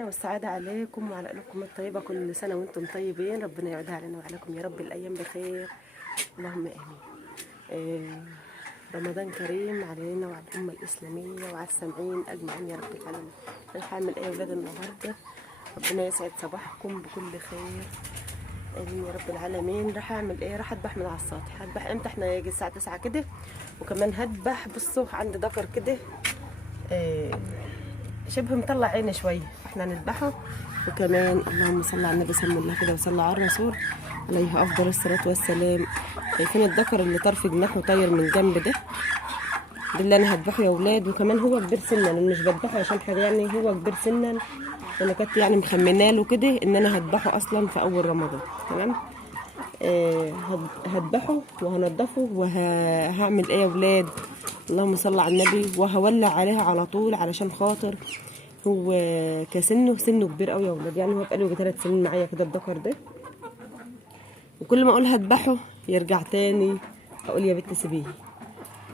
أنا والسعادة عليكم وعلى قلوبكم الطيبة. كل سنة وانتم طيبين، ربنا يعودها علينا وعليكم يا رب الأيام بخير، اللهم آمين. رمضان كريم علينا وعلى الأمة الإسلامية وعلى السامعين أجمعين يا رب العالمين. أنا هعمل إيه يا ولاد النهاردة؟ ربنا يسعد صباحكم بكل خير، آمين يا رب العالمين. راح أعمل إيه؟ راح أذبح من على السطح. هذبح إمتى؟ إحنا يجي الساعة 9 كده، وكمان هذبح بصوا عندي ذكر كده شبه مطلع عيني شويه، احنا نذبحه. وكمان اللهم صل على النبي، صلى الله كده وصلى على الرسول عليه افضل الصلاه والسلام. شايفين الذكر اللي طرف جناحه طاير من جنب ده اللي انا هذبحه يا اولاد. وكمان هو كبير سنا، انا مش بذبحه عشان حاجه يعني، هو كبير سنا انا كنت يعني مخمنه له كده ان انا هذبحه اصلا في اول رمضان. تمام. هذبحه وهنضفه وهعمل ايه يا اولاد؟ اللهم صل على النبي. وهولع عليها على طول علشان خاطر هو سنه كبير قوي يا ولاد، يعني هو بقاله 3 سنين معايا كده الذكر ده. وكل ما اقول هذبحه يرجع تاني اقول يا بنت سيبيه،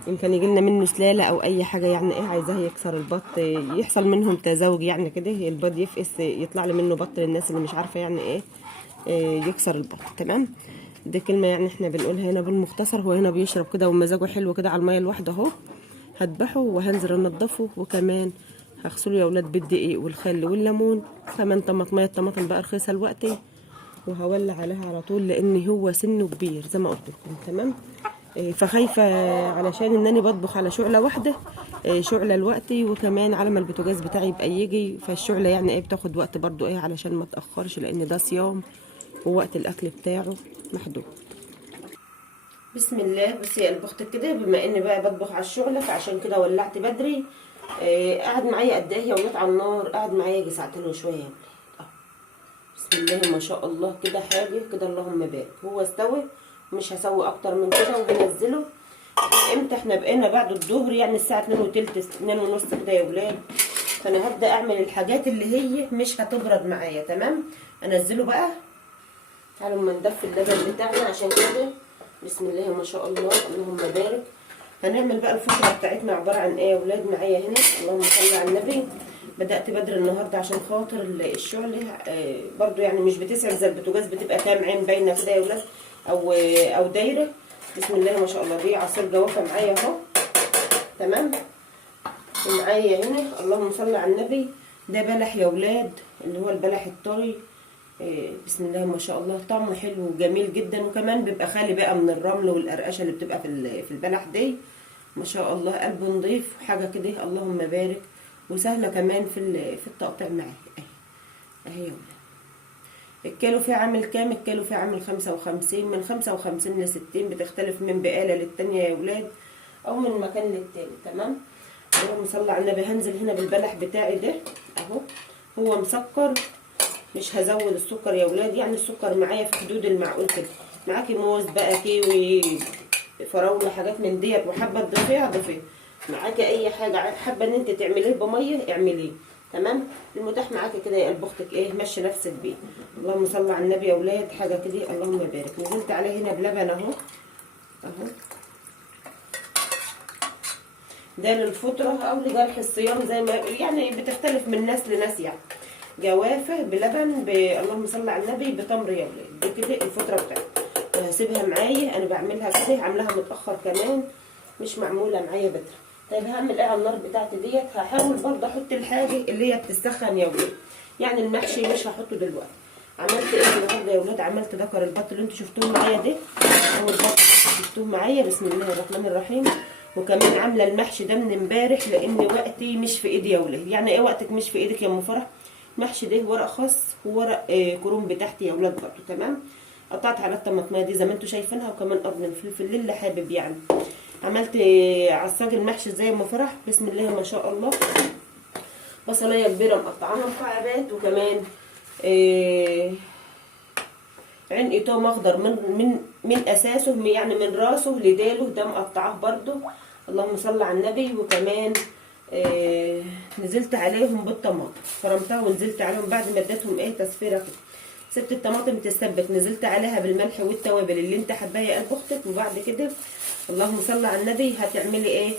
يمكن يجي لنا منه سلاله او اي حاجه يعني ايه، عايزاه يكسر البط، يحصل منهم تزاوج يعني كده، البط يفقس يطلع لي منه بط للناس اللي مش عارفه يعني ايه يكسر البط. تمام. دي كلمه يعني احنا بنقولها هنا بالمختصر. هو هنا بيشرب كده ومزاجه حلو كده على الميه لوحده اهو. هذبحه وهنزل انضفه، وكمان هغسله يا ولاد بالدقيق والخل والليمون. كمان طماطميه، الطماطم بقى رخيصه دلوقتي. وهولع عليها على طول لان هو سنه كبير زي ما قلت لكم. تمام. فخايفه علشان انني بطبخ على شعله واحده، شعله الوقتي، وكمان على ما البوتاجاز بتاعي يبقى يجي، فالشعله يعني ايه بتاخد وقت برضو ايه علشان ما تاخرش، لان ده صيام ووقت الاكل بتاعه محدود. بسم الله. بس يا البخت كده، بما اني بقى بطبخ على الشعله فعشان كده ولعت بدري. قاعد معايا قد ايه يا ولاد على النار؟ قاعد معايا يجي ساعتين وشويه يا ولاد. بسم الله ما شاء الله كده، حاجه كده اللهم بارك. هو استوى، مش هسوي اكتر من كده وهنزله. امتى؟ احنا بقينا بعد الظهر يعني الساعه 2 وتلت 2 ونص كده يا ولاد. فانا هبدا اعمل الحاجات اللي هي مش هتبرد معايا. تمام. انزله بقى. تعالوا اما ندفي اللبن بتاعنا عشان كده. بسم الله ما شاء الله اللهم بارك. هنعمل بقى الفطره بتاعتنا عباره عن ايه يا ولاد معايا هنا؟ اللهم صل على النبي. بدات بدري النهارده عشان خاطر الشعله برضو يعني مش بتسعر زي البوتاجاز، بتبقى كام عين باينه كده يا ولاد، او دايره. بسم الله ما شاء الله. دي عصير جوافه معايا اهو. تمام. ومعايا هنا اللهم صل على النبي ده بلح يا ولاد، اللي هو البلح الطري. بسم الله ما شاء الله طعمه حلو وجميل جدا، وكمان بيبقى خالي بقى من الرمل والقرقشه اللي بتبقى في البلح دي. ما شاء الله قلبه نضيف حاجه كده اللهم بارك، وسهله كمان في التقطيع معايا اهي يا ولاد. الكيلو فيه عامل كام؟ الكيلو فيه عامل 55، من 55 ل 60، بتختلف من بقاله للتانيه يا ولاد، او من مكان للتاني. تمام. اللهم صل على النبي. هنزل هنا بالبلح بتاعي ده اهو. هو مسكر، مش هزود السكر يا ولاد، يعني السكر معايا في حدود المعقول كده. معاكي موز بقى، كيوي، فراوله، حاجات من ديت، وحابه تضيفيها ضيفيها. معاكي اي حاجه حابه ان انت تعمليه بميه اعمليه. تمام. المتاح معاكي كده يا قلب اختك ايه، مشي نفسك بيه. اللهم صل على النبي يا ولاد. حاجه كده اللهم بارك. نزلت عليه هنا بلبن اهو اهو. ده للفطره او لجرح الصيام زي ما يعني بتختلف من ناس لناس يعني. جوافه بلبن اللهم صل على النبي بتمر يا ولاد. دي كده الفطره بتاعتي. وهسيبها معايا، انا بعملها كده، عاملاها متاخر كمان، مش معموله معايا بدري. طيب هعمل ايه على النار بتاعتي ديت؟ هحاول برضه احط الحاجه اللي هي بتسخن يا ولاد، يعني المحشي مش هحطه دلوقتي. عملت ايه النهارده يا ولاد؟ عملت ذكر البط اللي انتوا شفتوه معايا ده، هو البط شفتوه معايا. بسم الله الرحمن الرحيم. وكمان عامله المحشي ده من امبارح، لان وقتي مش في ايدي يا ولاد. يعني ايه وقتك مش في ايدك يا ام فرح؟ محشي ده ورق خاص وورق كرنب تحت يا ولاد برضه. تمام. قطعت على الطماطميه دي زي ما انتوا شايفينها، وكمان قرن الفلفل للي حابب يعني. عملت عصاج المحشي زي ما فرح. بسم الله ما شاء الله. بصلايه كبيره مقطعاها مكعبات، وكمان عين توم اخضر من اساسه، يعني من راسه لديله، ده مقطعاه برضو اللهم صل على النبي. وكمان نزلت عليهم بالطماطم، فرمتها ونزلت عليهم بعد ما اديتهم ايه تصفيره كده. سبت الطماطم تسبك، نزلت عليها بالملح والتوابل اللي انت حباها يا قلب اختك. وبعد كده اللهم صل على النبي هتعملي ايه؟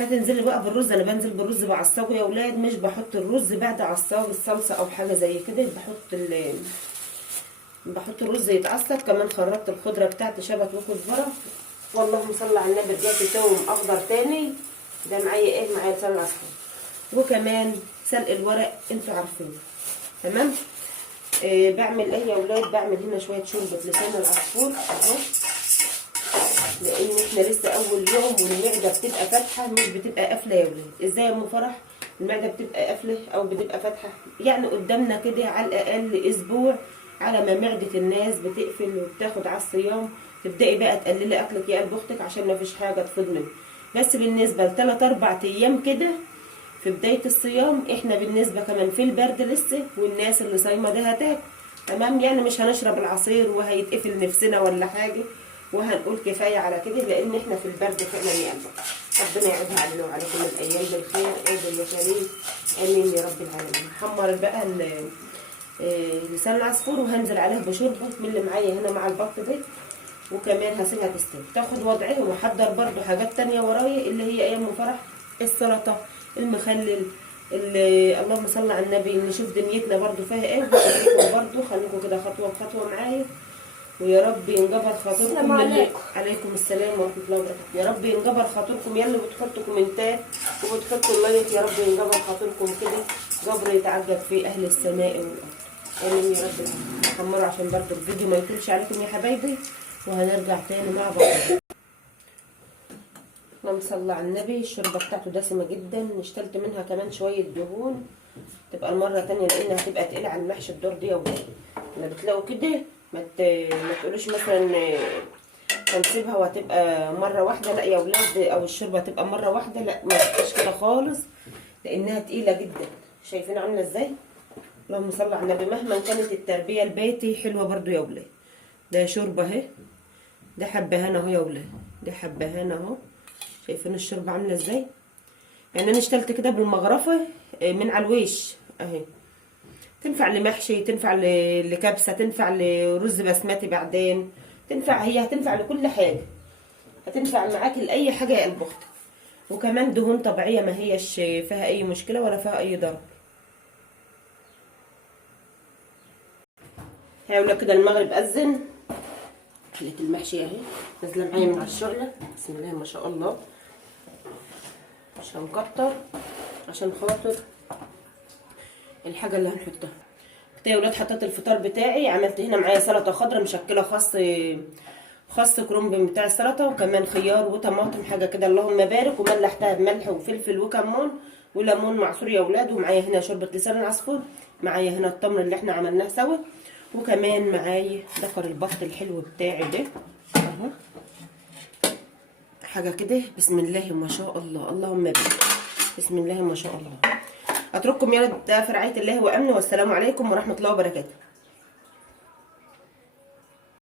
هتنزلي بقى بالرز. انا بنزل بالرز بعصجه يا ولاد، مش بحط الرز بعد عصاج الصلصه او حاجه زي كده، بحط الرز يتعصج. كمان خرجت الخضره بتاعتي شبت وكزبره، واللهم صل على النبي، رجعت توم اخضر تاني. ده معايا ايه؟ معايا لسان اصفر، وكمان سلق الورق انتوا عارفين. تمام. بعمل ايه يا ولاد؟ بعمل هنا شويه شوربه لسان العصفور اهو، لان احنا لسه اول يوم والمعده بتبقى فاتحه مش بتبقى قافله يا ولاد. ازاي يا ام فرح المعده بتبقى قافله او بتبقى فاتحه؟ يعني قدامنا كده على الاقل اسبوع على ما معده الناس بتقفل وبتاخد على الصيام، تبداي بقى تقللي اكلك يا قلب اختك عشان ما فيش حاجه تفض منه. بس بالنسبه ل3 4 ايام كده في بدايه الصيام، احنا بالنسبه كمان في البرد لسه، والناس اللي صايمه ده هتاكل. تمام. يعني مش هنشرب العصير وهيتقفل نفسنا ولا حاجه وهنقول كفايه على كده، لان احنا في البرد فعلا يا قلبي. ربنا يعودها علينا وعليكم الايام بالخير. عيد الكريم امين يا رب العالمين. حمر بقى لسان العصفور، وهنزل عليه بشوربه من اللي معايا هنا مع البط ده، وكمان هسيبها تستوي تاخد وضعها. واحضر برده حاجات تانية ورايا اللي هي ايام فرح، السلطه، المخلل، اللهم صل على النبي. نشوف دنيتنا برده فيها ايه، برده خليكم كده خطوه بخطوه معايا، ويا رب ينجبر خاطركم. السلام عليكم. عليكم السلام ورحمه الله وبركاته. يا رب ينجبر خاطركم يلا بتحطوا كومنتات وبتحطوا اللايك، يا رب ينجبر خاطركم كده جبر يتعجب في اهل السماء والارض. امين يا رب العالمين. حمروا عشان برضو الفيديو ما يطولش عليكم يا حبايبي، وهنرجع تاني مع بعض. اللهم صل على النبي. الشوربه بتاعته دسمه جدا، اشتلت منها كمان شويه دهون تبقى المره تانية، لانها هتبقى تقيله على المحشي الدور دي يا ولاد. لما بتلاقوا كده ما تقولوش مثلا هنسيبها وهتبقى مره واحده، لا يا ولاد، او الشوربه هتبقى مره واحده، لا ما تبقاش كده خالص، لانها تقيله جدا. شايفين عامله ازاي؟ اللهم صل على النبي. مهما كانت التربيه البيتي حلوه برضو يا ولاد. ده شوربه اهي، ده حبهان اهو يا ولاد، ده حبهان اهو. شايفين الشوربه عامله ازاي؟ يعني انا اشتلت كده بالمغرفه من على الويش اهي، تنفع لمحشي، تنفع لكبسه، تنفع لرز بسمتي بعدين، تنفع، هي هتنفع لكل حاجه، هتنفع معاكي لاي حاجه يا قلب اختك. وكمان دهون طبيعيه، ما هيش فيها اي مشكله ولا فيها اي ضرر. هاوله كده المغرب اذن، خليت المحشي اهي نازله معايا من على الشغله. بسم الله ما شاء الله، مش هنكتر عشان خاطر الحاجه اللي هنحطها كده يا ولاد. حطيت الفطار بتاعي، عملت هنا معايا سلطه خضراء مشكله خاص كرنب بتاع السلطه، وكمان خيار وطماطم حاجه كده اللهم بارك، وملحتها بملح وفلفل وكمون وليمون معصور يا ولاد. ومعايا هنا شوربه لسان العصفور، معايا هنا التمر اللي احنا عملناه سوا، وكمان معايا دقر البط الحلو بتاعي ده اهو، حاجه كده بسم الله ما شاء الله، اللهم بارك، بسم الله ما شاء الله. اترككم يا ولاد في رعايه الله وامنه، والسلام عليكم ورحمه الله وبركاته.